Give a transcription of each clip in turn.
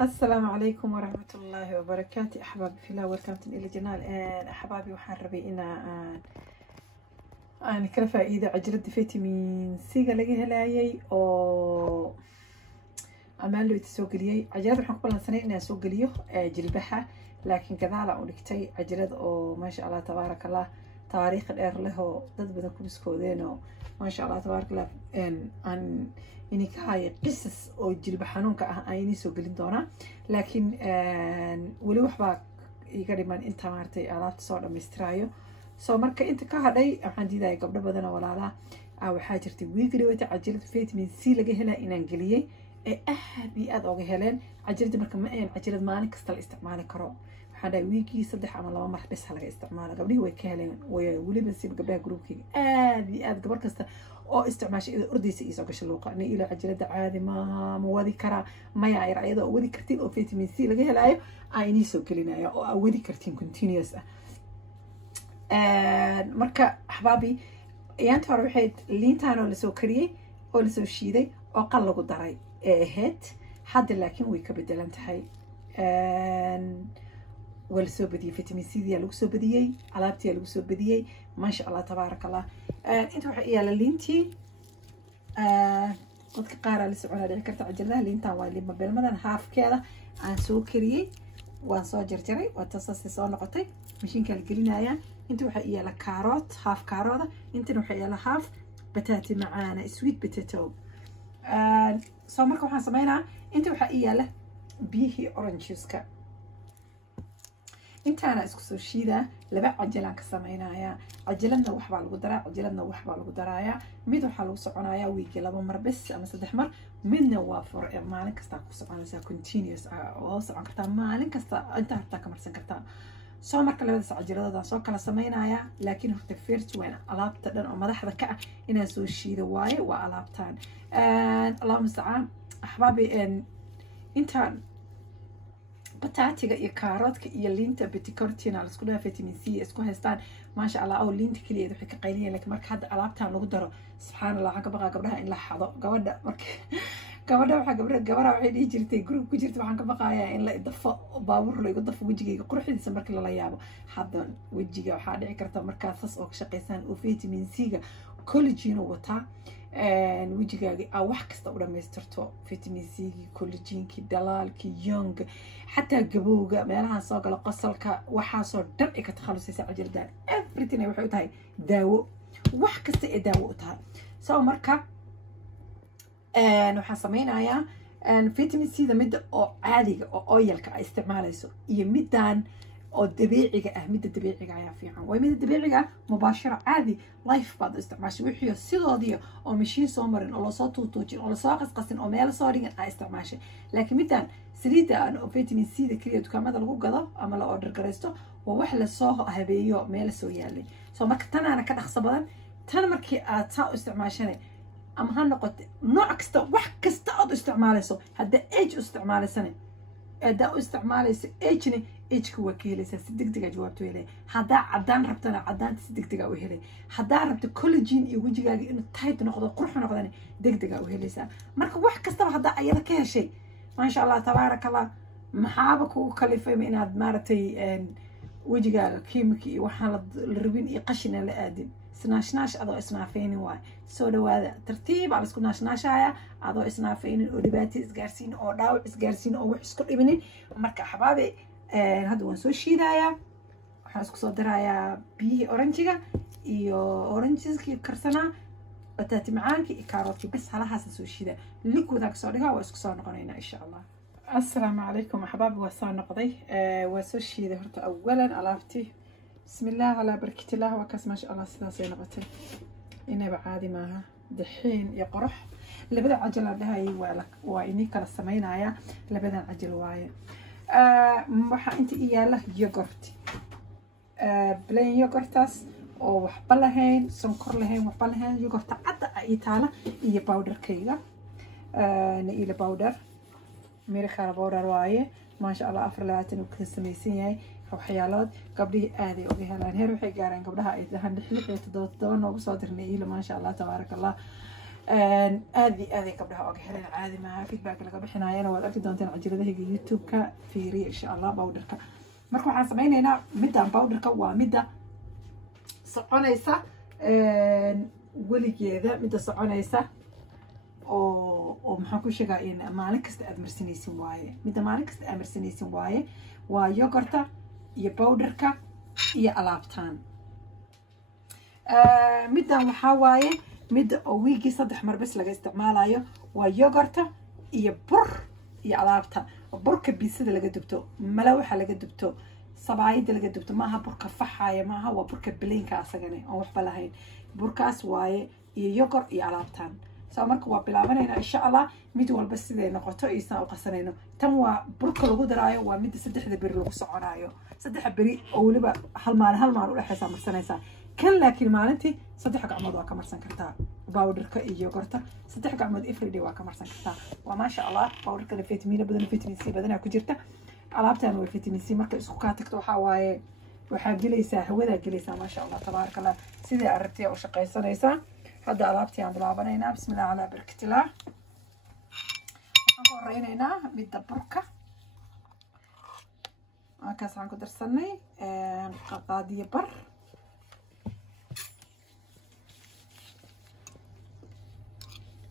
السلام عليكم ورحمة الله وبركاته أحبابي في الله ويلكم إلى جنال أحبابي وحان ربي أنا كلا فائدة عجلة فيتامين سي لقي هلايي أو أمان له يتسوق لي عجلة وحان قبل سنة إنها سوق ليه جلبها لكن كذا على أولكتي عجلة أو ما شاء الله تبارك الله تاريخ الإير له ضد بدن كل سكودينه ما شاء الله تبارك الله أن إني كهاي قصص أو جلب حنون كأني سوق للدورة لكن ولي وحبا يقريبا أنت مارتي عرفت صار مسترايو سو مركا أنت كهاي عندي ذا قبل بدنا ولا لا أو حاجة ويقري وتعجلت فيتامين سي لقي هنا إن إنجليزي أهبي أذوق هلين عجلت مركا ما إن عجلت مالك استل استعمال كرو هذا ويكي صدق عمل الله مرح بس هلا استعماله قبلي ويكهلين ولي بنسيب قبلها جروبكي قبل كسته أو استعماش إذا أرديس إيسا كشلوقة إني إلى عجلة عادي ما موادي كرا ما يعير أيضا ودي كرتين أو فيتامين سي لقيها لايو عيني سو كلنا أو ودي كرتين كونتينيوس مركا أحبابي يعني ترى بحيث لين تانو لسو كريه أو لسو شيدي أو قلقوا دراي هات حد لكن ويكبدل انتهي ولا سو بدي فيتامين سي دي لو سو بديي علابتي لو سو بديي ما شاء الله تبارك الله انت waxa iyala liintii dadka qaar la socona dhici karta cajilada liinta waa lima beelmadan haafkeeda aan soo kariyay waan soo jarjaray waa taasasi soo noqotay mashiinka la gelinaya inta waxa iyala carrot half carrot inta waxa iyala half bataati macaana sweet potato soo marka waxaan sameeynaa inta waxa iyala biyihii orange juice-ka intaana isku soo shiida laba cajilaan ka sameynaya cajiladna wax baa lagu daraa cajiladna wax baa lagu daraaya mid waxa lagu soconayaa weekly laba mar bas ama saddex mar midna waa for maalin kasta ku soconaysa continuous oo socon karta maalin kasta inta harta ka marsan karta soo marka labadaas cajiladooda soo kala sameynaya laakiin horta first weyn alaabta dhan oo madaxda ka ah inaan soo shiida waaye waa alaabtan Allahumma musta'an ahbaabi inta بتاعتي يا كاروت يا لينتا بتيكورتينا على سكولها فيتامين سي اسكو هستان ما شاء الله او لينتا كليه وحي كقيليه لك marka hada alaabtan lagu daro subxaan allah waxa ka baqa gabdhaha in la xado gabadha marka gabadha waxay dhigi jirtay group ku jirtay waxaan ka baqayaa in la idafo baabuur la igu dafo wajigayga quruxdiisa marka la yaabo hadda wajiga waxa dhici karta markaas oo ka shaqeysan oo fitamiin C-ga collagen wata وجهي أو وحكست أولا مسترتو فيتامين سي كولاجين كي دلال كي يونغ حتى قبوغا مالها سوق لقصلك وحاسو دمعي كتخلص يساعد جلدان everything يوحيو تاي داو وحكست داو تاي سو مركا نوحا سمينايا فيتامين سي دا مدى أو عادي أو أويلك استعماليسو إيا مدان أو دبيعية مدة دبيعية يا فيها ومدة دبيعية مباشرة عادي لايف بعد استعمال وحيو سيدودية أو مشين صومرين أو صوتو توجين أو صاقص قصين أو ميل صارين استعمال لكن مدان سريدة أو فيتامين سي ذا كريو كمان لو قضى أما لا أوردر كريستو ووحلة صاه هبيو ميل سويالي سو مركتنا أنا كده أخصبان تان مركي أتاو استعمال شني أما هالنقط نوع كستا وحكستا أو استعماله سو هذا إيج استعماله سنة دا استعماله إيجني إيجك وكيله سدقدق جوابته إليه هذا عدان ربطنا عدان سدقدق وهله هذا ربط كولاجين يوجي إنه تايت نقطة قرح نقطة دقدق وهله سا مرك واحد كستر هذا أيضا كه شيء ما شاء الله تبارك الله محابك وكلفة من هاد مارتي وجي كيميكي وحنا الربين يقشنا لآدم سناشناش أضو إسنافين واي سودا هذا ترتيب على سكون ناشناشايا أضو إسنافين ودباتي إسقارسين أو داو إسقارسين أو وحش كل إبنين مرك حبابي هذا وانسو شيدايا waxaan isku soo darayaa biyo oranjiga iyo oranjiski karsana bataati macaanki iyo karooti bas halahaas soo shiida liquid ka soo dhigaa waa isku soo noqonaynaa insha Allah assalaamu alaykum ahbaabi waa soo noqday waa soo shiiday horta awalan alaabti bismillah ala barakatillah wa kas ma sha Allah sidaas ay noqotay inaba caadi maaha daxiin iyo qorox labada cajal dhahay waa inii kala sameynaya labadan cajal waaye waxa inta iyaala yogurt plain yogurtas oo waxba lahayn sonkor lahayn waxba lahayn yogurt cad ay taala iyo powderkayga ila powder mirka powder waaye ma sha Allah 24 uu ka sameeysan yahay waxyaalood gabdhii aad ay uga helaan heer waxay gaareen gabdhaha ay dahan 6 noogu soo dirnay ila ma sha Allah tabarakallah aadi gabdhaha oga heleen caadi maaha feedback laga bixinaayana waad arki doontaan cajiradahayga youtube-ka fiiriya insha allah bowdharka marka waxaan sameynaynaa middan bowdharka waa midda soconaysa weligeeda midda soconaysa oo maxaan ku sheegaa in maalin kasta aad marsanaysin waaye midda maalin kasta aad marsanaysin waaye waa yogurta iyo bowdharka iyo alaabtaan middan waxaa waaye midda oo wiigii 3 mar bas laga isticmaalayo waa yogurta iyo bur iyo alaabta burka biisada laga dubto mala waxa laga dubto sabaayada laga dubto maaha burka faxaya maaha waa burka bilinka asagana oo waxba lahayn burkaas waaye iyo yogurt iyo alaabtaan soo marka waa bilaabanayna insha Allah mid walba sidee noqoto isna u qasanayno tan waa burka lagu daraayo waa mid 3 bari lagu soconaayo 3 bari oo waliba hal maal u dhaxaysa marsanaysa kan laakiin maalintii 3 gacmood waa ka marsan kartaa bowdharka iyo yogurta 3 gacmood every day waa ka marsan kartaa waa ma sha Allah bowdharka vitamin badan vitamin C badan ku jirta alaabtaan waa vitamin C marka isku ka tagto waxa waaye waxa gelaysaa hawada gelaysaa ma sha Allah tabarakallah sidii aragtay oo shaqaysanaysa hadda alaabtii aan bilaabanayna bismillah ala barakatillah waxaan horeynayna midda burka akaas aan ku darsanay qaqaadiye bar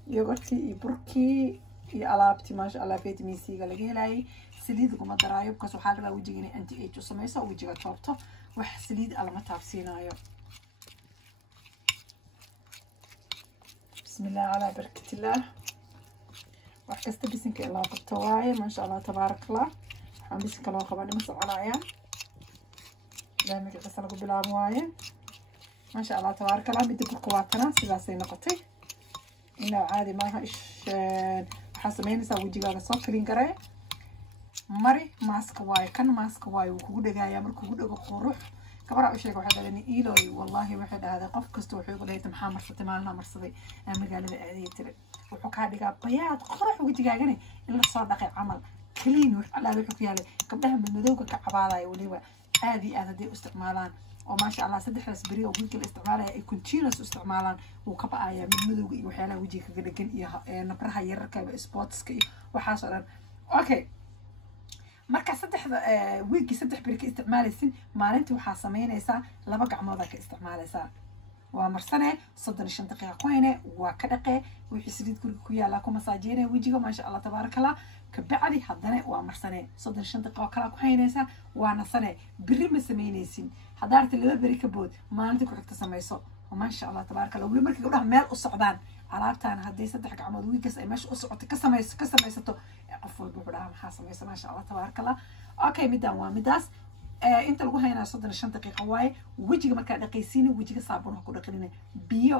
yogurtii iyo burkii iyo alaabtii ma sha Allah vitamin C ga laga helay saliid kuma daraayo because waxa la rabaa wajiga inay anti age u sameeyso wajiga toobto wax saliid alama taabsiinayo bismillah ala barakatillah wax kasta bisinka ilaa qabto waaye ma sha Allah tabarakallah waxaan bisinka loo qaban ma soconayaan laamiga qasal lagu bilaabo waaye ma sha Allah tabarakallah mid burka waatana sidaas ay noqotay إنه عادي ما هاش حاسمين يسوي جيجا صوت كلين كره مري ماسك واي كان ماسك واي وكودا جاي أمر كودا بخروح كبر أشياء واحد لأني إيلوي والله واحد هذا قف كستو يقول هي تمحمر ستمالنا مرصدي أنا قال لي عادي ترى وحكى هذا قال بيات خروح وجيجا جاني إلا صار دقيق عمل كلين على الحكي يعني قبلها من مذوق كعبالة وليوا هذه دي استعمالان وما شاء الله 3 اسبري او ويك الاستعمالها ay continuous isticmaalaan uu ka ba'aya mid madowga iyo waxyaalaha wajiga kaga dhagan iyo nabraha yararka sportska iyo waxaas oo dhan okay marka 3 week 3 bari ka isticmaalaysin maalintii waxa sameynaysaa 2 gacmood ka isticmaalaysaa waa marsane 35 daqiiqo qoyne waa ka dhaqee wixii saliid guriga ku yaala ku masaajeynay wajiga ma sha Allah tabarakallah kabacdi haddana waa marsane 35 daqiiqo kala ku haynaysaa waa nasane biri ma sameynaysin haddaad 2 bari ka bood maalinta ku xigta samayso ma sha Allah tabarakallah wali markii gabdhaha meel u socdaan alaabtaan haddii 3 gacmood wiigas ay meesha u socoto ka samaysato qof walba wuxuu dhahaa maxaa samaysa ma sha Allah tabarakallah okay midaan waa midaas inta lagu haynaa 35 daqiiqo waaye wajiga markaa dhaqaysiin wajiga saabuun ku dhaqinina biyo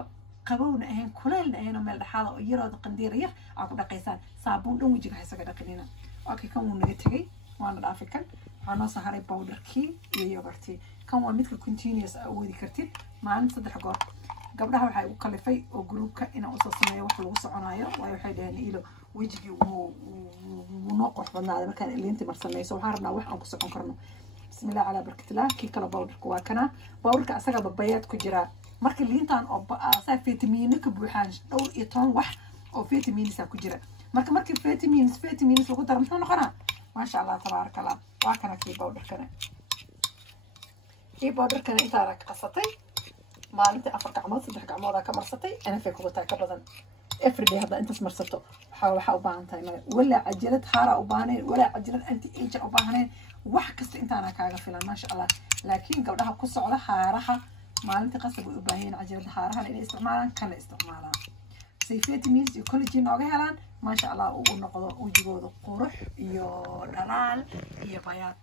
qabowna ahayn kuleelna ahayn meel dhaxaada oo yaroo qandiir yar aad ku dhaqaysaan saabuun dhan wajiga haysaga dhaqinina okay kan wuu naga tagay waana dhaafi kan waxaan noo saharay bowdharkii iyo yogurtii kan waa midka continuous awoodi kartid maalin 3 goor gabdhaha waxay u kalifay oo groupka inaan u soo sameeyo wax lagu soconayo way waxay dhaheen ilo wajigi uu noo qurux badnaaday markaan ilinti marsanayso waxaan rabnaa wax aan ku socon karno bismillah ala barakatillah kii kala bowdharku waa kana bowdharka asaga babayaad ku jira marka liintan oo asaa fitamiino ka buuxaan dhowr iyo 10 wax oo fitamiinisa ku jira marka vitamins lagu daro muxuu noqonaa ma sha Allah tabarakallah waa kana kii bowdharkana inta aad qasatay maalintii 4 gacmood 3 gacmood ka marsatay ana fee kugu taay ka badan everyday hadda intaas marsato waxa u baahan tahay wala cajalad haara u baahneen wala cajalad anti age u baahneen wax kasta intaana kaaga filan ma sha Allah laakiin gabdhaha ku socda haaraha maalintii qasab u baahan cajalad haaraha inay isticmaalaan kana isticmaalaan si vitamins iyo collagen oo helaan ma sha Allah uu noqdo wajigooda qurux iyo dhalaal iyo bayaad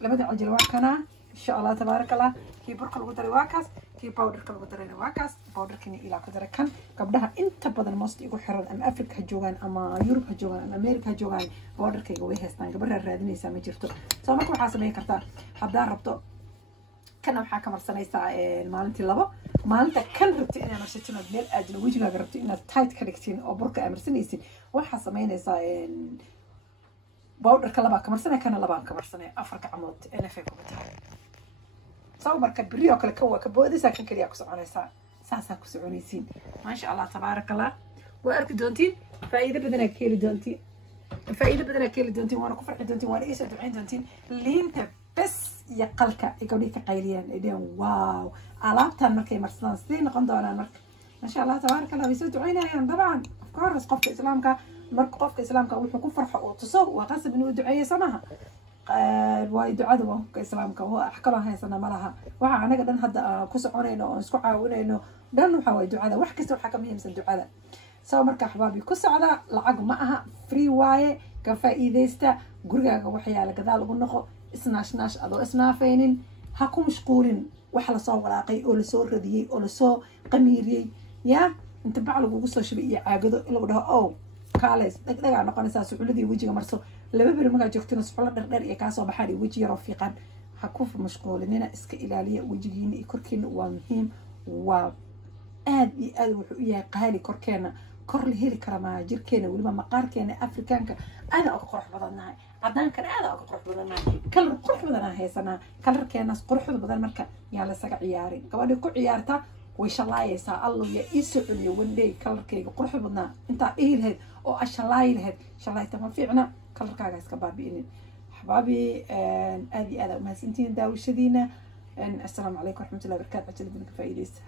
labada cajal waa kana insha Allah tabarakallah kii burka lagu daray waa kaas kii powderka lagu daray waa kaas powderkani ila ku daray kan gabdhaha inta badan most igu xiran ama Afrika joogan ama Europe joogan ama America joogan powderkayga way haystaan gabadha raadinaysa ma jirto soo marka waxa sameey kartaa haddii rabto kana waxa ka marsanaysaa maalintii 2 maalinta kan rabti inaad marsato meel aad wajigaaga rabto inaad tight ka dhigtiin oo burka amarsanaysid waxa sameynaysaa bowdharka 2 ka marsanay kana 2 ka marsanay 4 gacmood NF ku tahay soo marka biriyo kale ka boodaysa kan kaliya ku soconaysa ساسا كسعونيسين ما شاء الله تبارك الله وأرك دونتين فإذا بدنا كيلي دونتين فإذا بدنا كيلي دونتين وأنا كفر دونتين وأنا إيش أدعين دونتين لينت بس يقلك يقولي كقيليان إيدين واو علامتها مركي مرسلان سنين قندونا مرك ما شاء الله تبارك الله بيسوي عينها يعني طبعا أفكار قفك إسلامك مرك قفك إسلامك ويحكون فرحة وتصوب وغصب إنه دعية سماها واي دعاء كإسلامك هو أحكي لها هي سنة ملها وعا أنا قدن هذا كسعونينه ونسكو عاونينه دانو حواي دعاء وح كسر حكم هي مثل دعاء سو مركا حبابي كسعدا لعق معها فري واي كفائديستا غرغاغا وحيالا غدال ugu noqo isnaashnash ado isnaafaynin ha ku mashquulin wax la soo walaaqay oo la soo radiyay oo la soo qamiiriyay ya inta bac lagu soo shibay iyo caagado in lagu dhaho oo kaaleys dhagdhaga noqonaysa suuladii wajiga marso laba bir marka joogtina suulo dhardhar iyo ka soo baxay waji yar oo fiiqan ha ku mashquulinina iska ilaaliya wajigiina iyo korkiina waa muhiim waa aad iyo aad wuxuu yahay qaali korkeena kor la heli kara ma jirkeena waliba maqaarkeena afrikaanka aad oo qurux badanahay cadaankana aad oo qurux badanahay kalar qurux badanahay heesana kalarkeena qurux badan marka yaa la saga ciyaarin gabadha ku ciyaarta way shalaayaysaa allah ya isu cuniyo wandey kalarkeyga qurux badnaa inta dhihilahayd oo ashalaay lahayd shalayta ma fiicna kalarkaaga iska baabi'inin xabaabi aad iyo aad ma santiin daawashadiina assalaamu calaykum waraxmatullaahi wabarakaatuh ajalidina ka faa'iideysa